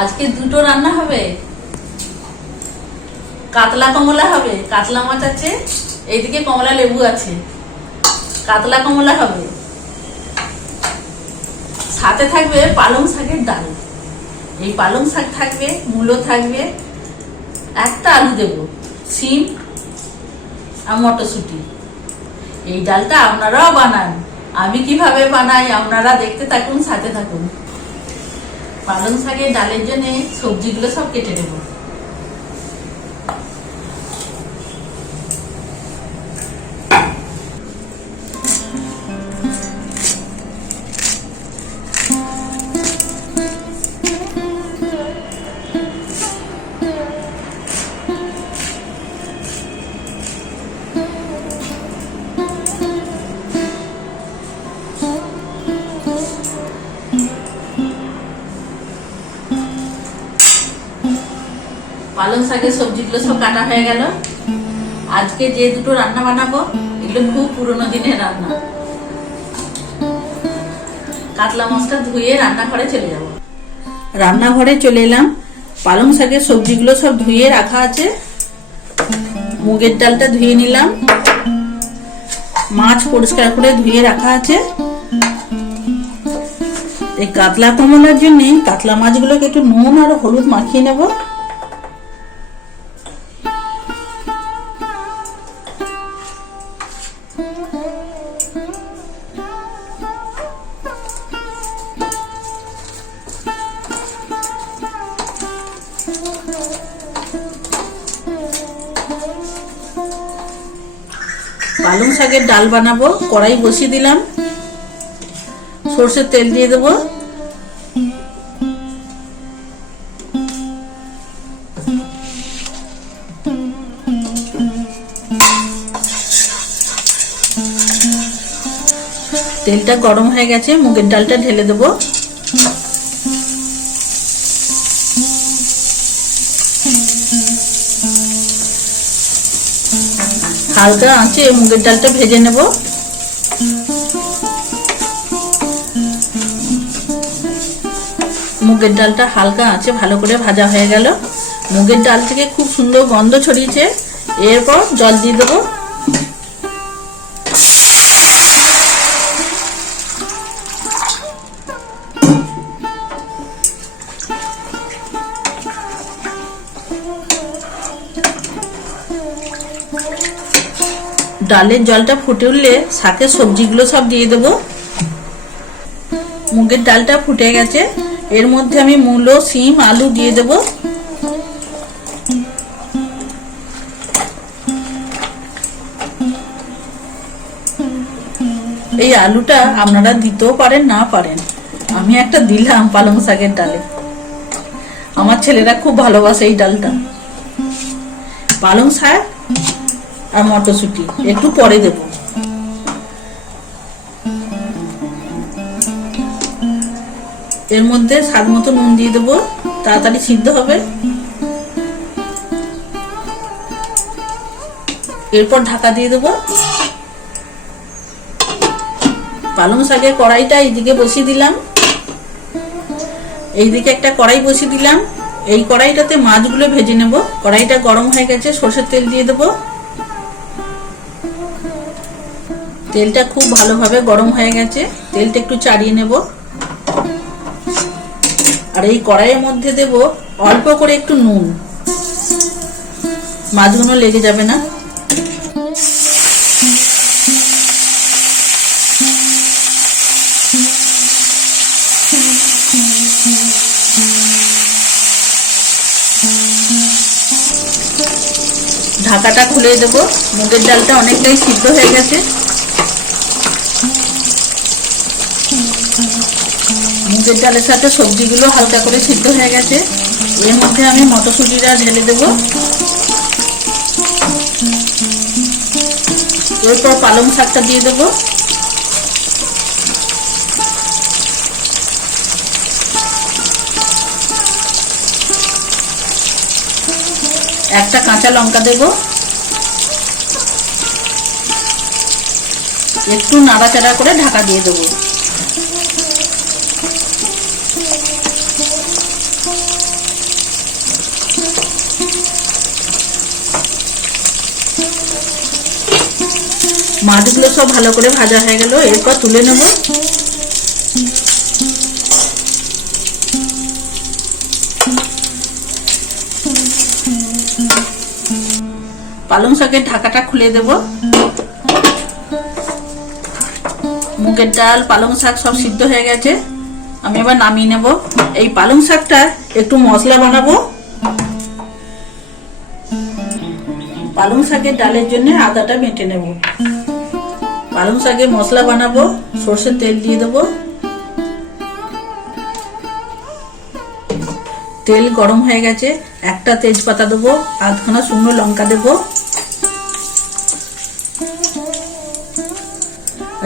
আজকে দুটো রান্না হবে। কাতলা কমলা হবে, কাতলা মাছ আছে, এইদিকে কমলা লেবু আছে। কাতলা কমলা হবে। সাথে থাকবে পালং শাকের ডাল। এই পালং শাক থাকবে, মূলো থাকবে, একটা আলু দেব সিম আর মটরশুঁটি। এই ডালটা আপনারাও বানান। আমি কীভাবে বানাই, আপনারা দেখতে থাকুন, সাথে থাকুন। পালং শাকের ডালের জন্য সবজিগুলো সব কেটে নেব। পালং শাকের সবজিগুলো সব কাটা হয়ে গেল। আজকে যে দুটো রান্না বানাবো, এগুলো খুব পুরোনো দিনের রান্না। কাতলা মাছটা ধুয়ে রান্নাঘরে চলে যাব। রান্নাঘরে চলে এলাম। পালং শাকের সবজিগুলো সব ধুয়ে রাখা আছে। মুগের ডালটা ধুয়ে নিলাম। মাছ পরিষ্কার করে ধুয়ে রাখা আছে। এই কাতলা কমলার জন্য কাতলা মাছগুলোকে একটু নুন আর হলুদ মাখিয়ে নেব। শাকের ডাল বানাবো, কড়াই বসিয়ে দিলাম। সর্ষের তেল দিয়ে দেবো। তেলটা গরম হয়ে গেছে, মুগের ডালটা ঢেলে দেবো। হালকা আঁচে মুগের ডালটা ভেজে নেব। মুগের ডালটা হালকা আঁচে ভালো করে ভাজা হয়ে গেল। মুগের ডাল থেকে খুব সুন্দর গন্ধ ছড়িয়েছে। এরপর জল দিয়ে দেবো। ডালের জলটা ফুটে উঠলে শাকের সবজিগুলো সব দিয়ে দেবো। মুগের ডালটা ফুটে গেছে। এর মধ্যে আমি মূলো, সিম, আলু দিয়ে দেব। এই আলুটা আপনারা দিতেও পারেন, না পারেন। আমি একটা দিলাম পালং শাকের ডালে। আমার ছেলেরা খুব ভালোবাসে এই ডালটা। পালং শাক আর মটরশুঁটি, একটু পরে দেব। এর মধ্যে স্বাদ মতো নুন দিয়ে দেবো, তাড়াতাড়ি সিদ্ধ হবে। এরপর ঢাকা দিয়ে দেবো। পালং শাকের কড়াইটা এইদিকে বসিয়ে দিলাম। এইদিকে একটা কড়াই বসিয়ে দিলাম। এই কড়াইটাতে মাছগুলো ভেজে নেব। কড়াইটা গরম হয়ে গেছে, সর্ষের তেল দিয়ে দেবো। তেলটা খুব ভালোভাবে গরম হয়ে গেছে। তেলটা একটু চাড়িয়ে নেব। আর এই কড়াইয়ের মধ্যে দেব অল্প করে একটু নুন। মাছগুলো লেগে যাবে না। ঢাকাটা খুলে দেবো। মুগের ডালটা অনেকটাই সিদ্ধ হয়ে গেছে। মুগের ডালের সাথে সবজিগুলো হালকা করে সিদ্ধ হয়ে গেছে। এর মধ্যে আমি মটরশুঁটিটা ঢেলে দেব। এরপর পালং শাকটা দিয়ে দেব। একটা কাঁচা লঙ্কা দেব। একটু নাড়াচাড়া করে ঢাকা দিয়ে দেবো। মাছগুলো সব ভালো করে ভাজা হয়ে গেল, এরপর তুলে নেব। পালং শাকের ঢাকাটা খুলে দেব। মুগের ডাল, পালং শাক সব সিদ্ধ হয়ে গেছে। আমি এবার নামিয়ে নেব। এই পালং শাকটা একটু মশলা বানাবো। পালং শাকের ডালের জন্য আদাটা বেটে নেব। পালং শাকে মশলা বানাবো, সর্ষের তেল দিয়ে দেবো। তেল গরম হয়ে গেছে, একটা তেজপাতা দেবো, আধখানা শুকনো লঙ্কা দেবো।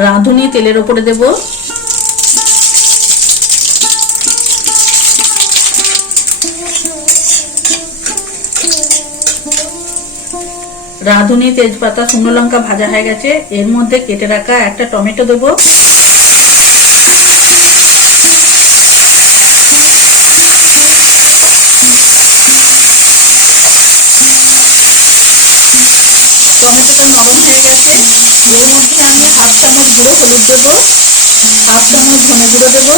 রাঁধুনি তেলের ওপরে দেব। রাঁধুনি, তেজপাতা, শুকনো লঙ্কা ভাজা হয়ে গেছে। এর মধ্যে কেটে রাখা একটা টমেটো দেবো। টমেটোটা নরম হয়ে গেছে। এর মধ্যে আমি হাফ চামচ গুঁড়ো হলুদ দেবো, হাফ চামচ ধনে গুঁড়ো দেবো,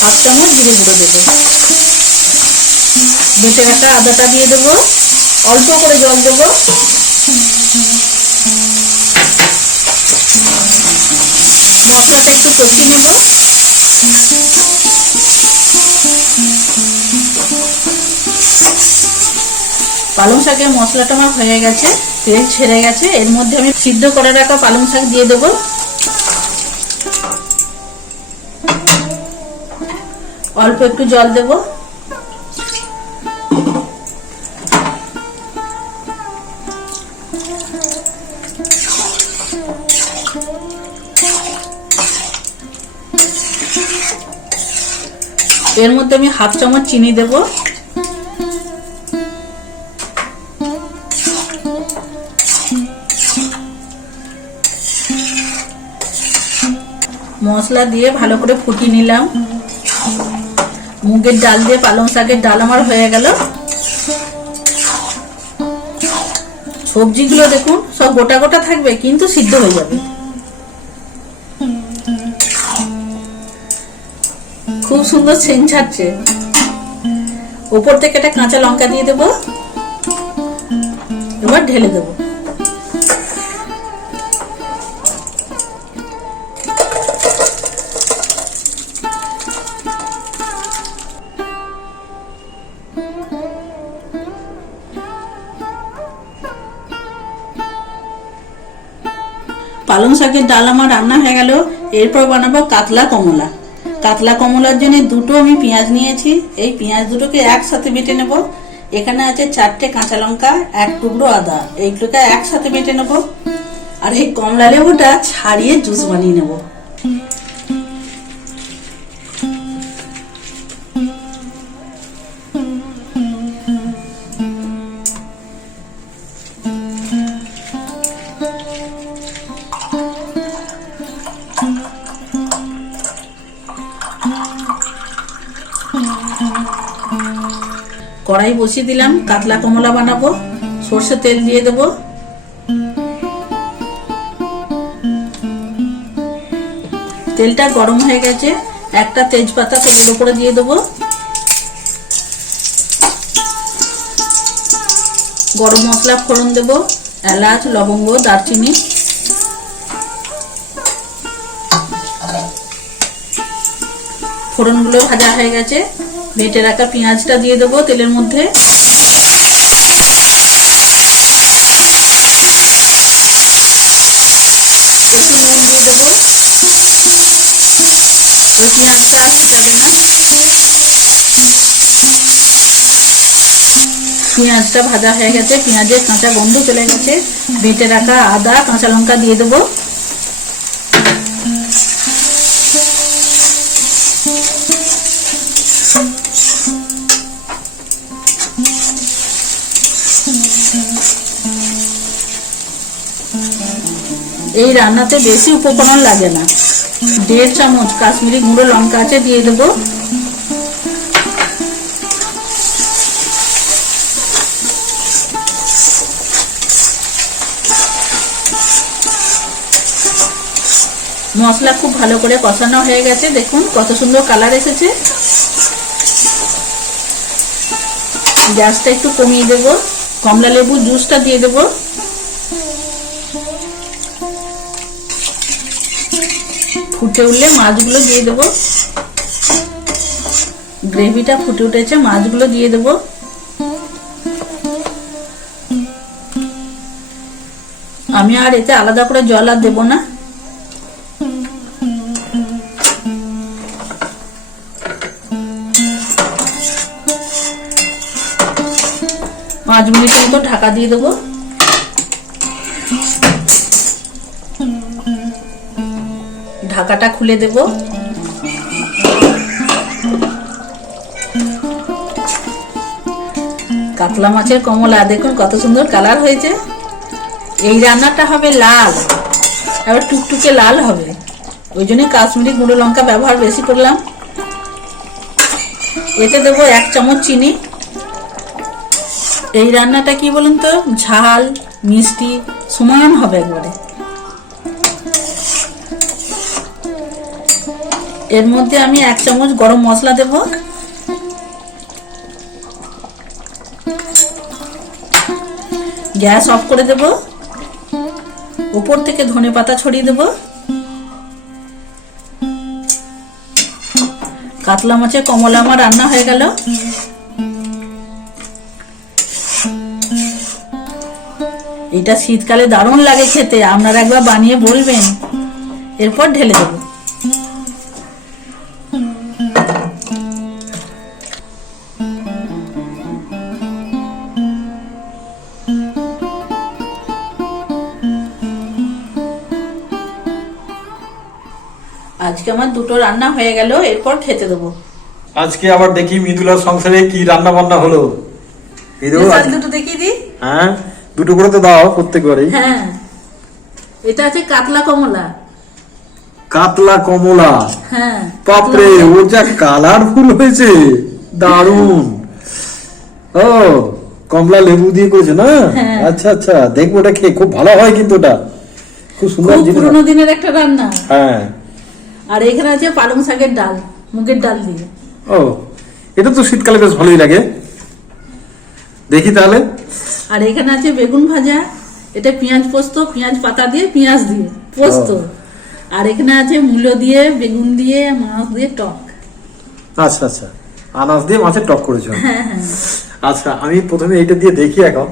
হাফ চামচ জিরে গুঁড়ো দেবো। বেটে রাখা আদাটা দিয়ে দেবো। অল্প করে জল দেবো। পালং শাকের মশলাটা আমার হয়ে গেছে, তেল ছেড়ে গেছে। এর মধ্যে আমি সিদ্ধ করে রাখা পালং শাক দিয়ে দেবো। অল্প একটু জল দেব। এর মধ্যে আমি হাফ চামচ চিনি দেবো। মশলা দিয়ে ভালো করে ফুটিয়ে নিলাম। মুগের ডাল দিয়ে পালং শাকের ডাল আমার হয়ে গেল। সবজিগুলো দেখুন, সব গোটা গোটা থাকবে, কিন্তু সিদ্ধ হয়ে যাবে। খুব সুন্দর সেন ছাড়ছে। ওপর থেকে একটা কাঁচা লঙ্কা দিয়ে দেবো। এবার ঢেলে দেবো। শাকের ডাল আমার রান্না হয়ে গেল, এরপর বানাবো কাতলা কমলা। কাতলা কমলার জন্য দুটো আমি পেঁয়াজ নিয়েছি, এই পেঁয়াজ দুটোকে একসাথে বেটে নেব। এখানে আছে চারটে কাঁচা লঙ্কা, এক টুকরো আদা, এইগুলোকে একসাথে বেটে নেব। আর এই কমলা লেবুটা ছাড়িয়ে জুস বানিয়ে নেব। কড়াই বসিয়ে দিলাম, কাতলা কমলা বানাবো সর্ষে তেল দিয়ে দেব। তেলটা গরম হয়ে গেছে, একটা তেজপাতা তেলের উপরে দিয়ে দেবো। গরম মশলা ফোড়ন দেব, এলাচ, লবঙ্গ, দারচিনি। ফোড়নগুলো ভাজা হয়ে গেছে। বেটে রাখা পেঁয়াজটা দিয়ে দেবো তেলের মধ্যে। একটু নুন দিয়ে দেবো। ওই পেঁয়াজটা ফোটাবে না পেঁয়াজটা ভাজা হয়ে গেছে, পেঁয়াজের কাঁচা গন্ধ চলে গেছে। বেটে রাখা আদা, কাঁচা লঙ্কা দিয়ে দেবো। এই রান্নাতে বেশি উপকরণ লাগে না। দেড় চামচ কাশ্মীরি গুঁড়ো লঙ্কা আছে, দিয়ে দেবো। মশলা খুব ভালো করে কষানো হয়ে গেছে। দেখুন কত সুন্দর কালার এসেছে। গ্যাসটা একটু কমিয়ে দেব। কমলা লেবু জুসটা দিয়ে দেব। ফুটে উঠলে মাছগুলো দিয়ে দেব। গ্রেভিটা ফুটে উঠেছে, মাছগুলো দিয়ে দেব। আমি আর এতে আলাদা করে জল আর দেবো না। পাঁচ মিনিট মতো ঢাকা দিয়ে দেবো। ঢাকাটা খুলে দেব। কাতলা মাছের কমলা, দেখুন কত সুন্দর কালার হয়েছে। এই রান্নাটা হবে লাল, এবার টুকটুকে লাল হবে। ওই জন্যই কাশ্মীরি গুঁড়ো লঙ্কা ব্যবহার বেশি করলাম। এতে দেবো এক চামচ চিনি। এই রান্নাটা কি বলুন তো? ঝাল, মিষ্টি, সমান হবে একবারে। এর মধ্যে আমি এক চামচ গরম মশলা দেব। গ্যাস অফ করে দেব। উপর থেকে ধনে পাতা ছড়িয়ে দেব। কাতলা মাছের কমলা আমার রান্না হয়ে গেল। এটা শীতকালে দারুণ লাগে খেতে, আপনারা একবার বানিয়ে বলবেন। এরপর ঢেলে দেবো। আজকে আমার দুটো রান্না হয়ে গেল এরপর খেতে দেবো। আজকে আবার দেখি মৃদুলার সংসারে কি রান্না বান্না হলো দুটো দেখিয়ে দিই? হ্যাঁ দুটো করে তো দাও প্রত্যেকবারই। হ্যাঁ এটা আছে কাতলা কমলা। কাতলা কমলা। হ্যাঁ বাপরে ও যা কালারফুল হয়েছে। দারুণ ও কমলা লেবু দিয়ে করেছে না? হ্যাঁ। আচ্ছা আচ্ছা দেখব ওটা খেয়ে। খুব ভালো হয় কিন্তু ওটা। খুব সুন্দর পুরোনো দিনের একটা রান্না। হ্যাঁ। আর এখানে আছে পালং শাকের ডাল মুগের ডাল দিয়ে। ও এটা তো শীতকালে বেশ ভালোই লাগে। দেখি তাহলে। আর এখানে আছে বেগুন ভাজা এটা পেঁয়াজ পোস্ত পেঁয়াজ পাতা দিয়ে পেঁয়াজ দিয়ে পোস্ত। আর এখানে আছে মূলো দিয়ে বেগুন দিয়ে মাছ দিয়ে টক। আচ্ছা আচ্ছা। আনাজ দিয়ে মাছের টক করেছ। হ্যাঁ হ্যাঁ। আচ্ছা আমি প্রথমে এইটা দিয়ে দেখি এখন।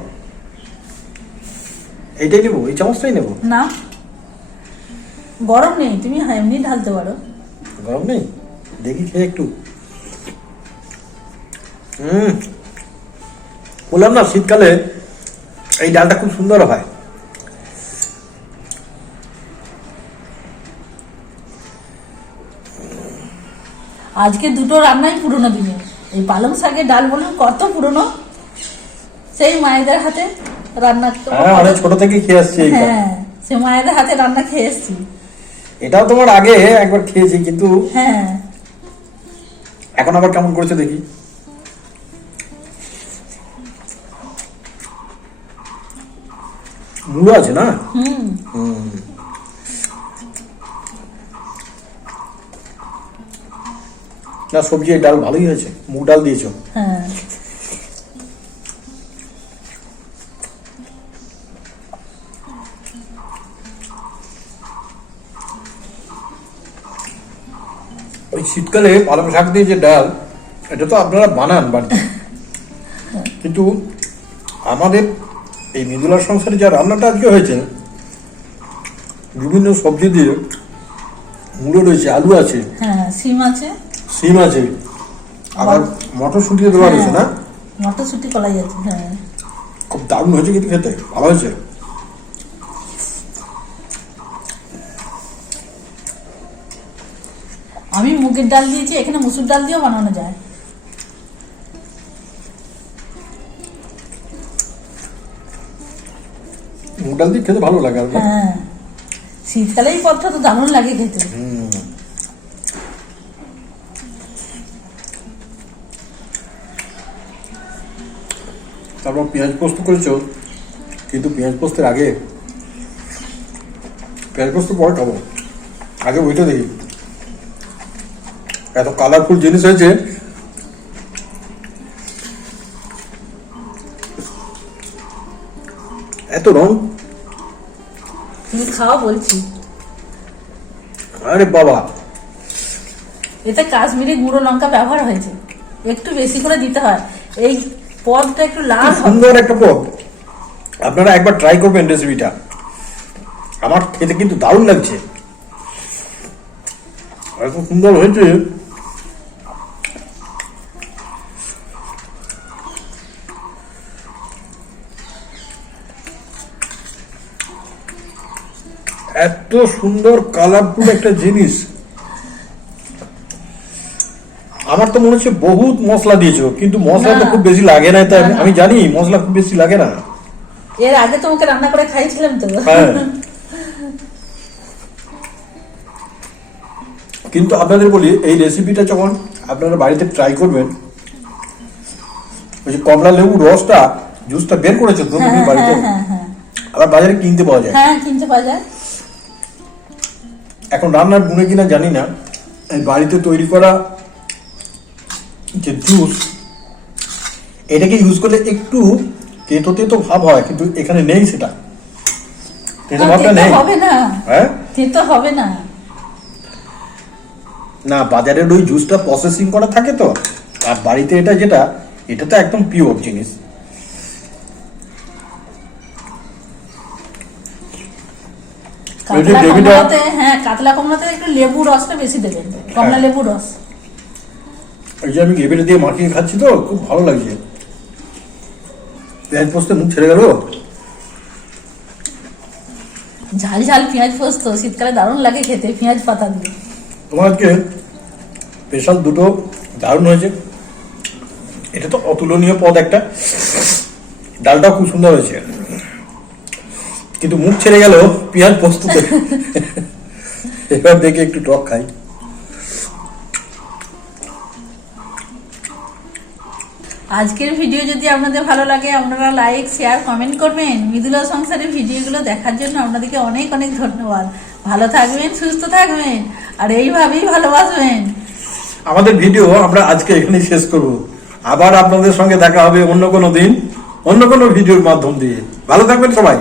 এইটাই নেব? এই চামচটাই নেব? না। গরম নেই তুমি হ্যাঁ, এমনি ঢালতে পারো। গরম নেই? দেখি খেয়ে একটু। হুম। বললাম না শীতকালে এই ডালটা খুব সুন্দর হয়। আজকে দুটো রান্নাই পুরোনো দিনে এই পালং শাকের ডাল বলুন কত পুরনো? সেই মায়েদের হাতে রান্না হ্যাঁ অনেক ছোট থেকে খেয়ে আসছি হ্যাঁ সে মায়েদের হাতে রান্না খেয়ে এসছি। এটাও তোমার আগে একবার খেয়েছি কিন্তু হ্যাঁ। এখন আবার কেমন করেছে দেখি। মূলো আছে না? হুম। না সবজি ডাল ভালোই হয়েছে। মুগ ডাল দিয়েছ। হ্যাঁ। শীতকালে পালং শাক দিয়ে যে ডাল এটা তো আপনারা বানান বাড়িতে। কিন্তু আমাদের এই মৃদুলার সংসারে যা রান্নাটা আজকে হয়েছে বিভিন্ন সবজি দিয়ে মুড়ো রয়েছে আলু আছে হ্যাঁ সিম আছে। সিম আছে। আবার মটরশুঁটিও দেওয়া রয়েছে না? মটরশুটি কলাই আছে হ্যাঁ। খুব দারুণ হয়েছে কিন্তু খেতে ভালো হয়েছে আমি মুগের ডাল দিয়েছি এখানে মুসুর ডাল দিয়েও বানানো যায়। মুগ ডাল দিয়ে খেতে ভালো লাগে হ্যাঁ। শীতকালে এই পদটা তো দারুণ লাগে খেতে। তারপর পেঁয়াজ পোস্ত করেছ? কিন্তু পেঁয়াজ পোস্তের আগে পেঁয়াজ পোস্ত পরে খাব। আগে ওইটা দেখি। এত কালারফুল জিনিস হয়েছে। এত রং? তুমি খাওয়া বলছি। আরে বাবা। এতে কাশ্মীরি গুঁড়ো লঙ্কা ব্যবহার হয়েছে। একটু বেশি করে দিতে হয়। এই পদটা একটু লাল সুন্দর একটা পদ। আপনারা একবার ট্রাই করবেন রেসিপিটা আমার খেতে কিন্তু দারুণ লাগছে। এত সুন্দর হয়েছে। এত সুন্দর কালারফুল একটা জিনিস। আমার তো মনে হচ্ছে বহুত মশলা দিয়েছ কিন্তু মশলা তো খুব বেশি লাগে না তাই আমি- জানি মশলা খুব বেশি লাগে না। এর আগে তোমাকে রান্না করে খাইছিলাম তো। হ্যাঁ। কিন্তু আপনাদের বলি এই রেসিপিটা যখন আপনারা বাড়িতে ট্রাই করবেন ওই যে কমলা লেবু রসটা জুসটা বের করেছ তো তুমি হ্যাঁ বাড়িতে? হ্যাঁ হ্যাঁ। আবার বাজারে কিনতে পাওয়া যায়। হ্যাঁ কিনতে পাওয়া যায়। এখন রান্নার গুণে কিনা জানি না এই বাড়িতে তৈরি করা যে জুস এটাকে ইউজ করলে একটু তেতো তেতো ভাব হয় কিন্তু এখানে নেই সেটা। তেতো ভাবটা নেই। হবে না। হ্যাঁ? তেতো হবে না। না বাজারের ওই জুসটা প্রসেসিং করা থাকে তো আর বাড়িতে এটা যেটা এটা তো একদম পিওর জিনিস এই যে কাতলা কমলাতে হ্যাঁ কাতলা কমলাতে একটু লেবু রসটা বেশি দেবেন কমলা হ্যাঁ। লেবু রস। এই যে আমি গ্রেভিটা দিয়ে মাখিয়ে খাচ্ছি তো খুব ভালো লাগছে। পেঁয়াজ পোস্তে মুখ ছেড়ে গেল? ঝাল ঝাল পেঁয়াজ পোস্ত শীতকালে দারুণ লাগে খেতে পেঁয়াজ পাতা দিয়ে। তোমার আজকে স্পেশাল দুটো দারুণ হয়েছে। এটা তো অতুলনীয় পদ একটা। ডালটাও খুব সুন্দর হয়েছে। কিন্তু মুখ ছেড়ে গেল পেঁয়াজ পোস্ততে এবার দেখে একটু টক খাই। আজকের ভিডিও যদি আপনাদের ভালো লাগে আপনারা লাইক শেয়ার কমেন্ট করবেন। মৃদুলা সংসারের ভিডিওগুলো দেখার জন্য আপনাদেরকে অনেক অনেক ধন্যবাদ। ভালো থাকবেন সুস্থ থাকবেন আর এইভাবেই ভালোবাসবেন। আমাদের ভিডিও আমরা আজকে এখানেই শেষ করব। আবার আপনাদের সঙ্গে দেখা হবে অন্য কোনো দিন অন্য কোনো ভিডিওর মাধ্যম দিয়ে। ভালো থাকবেন সবাই।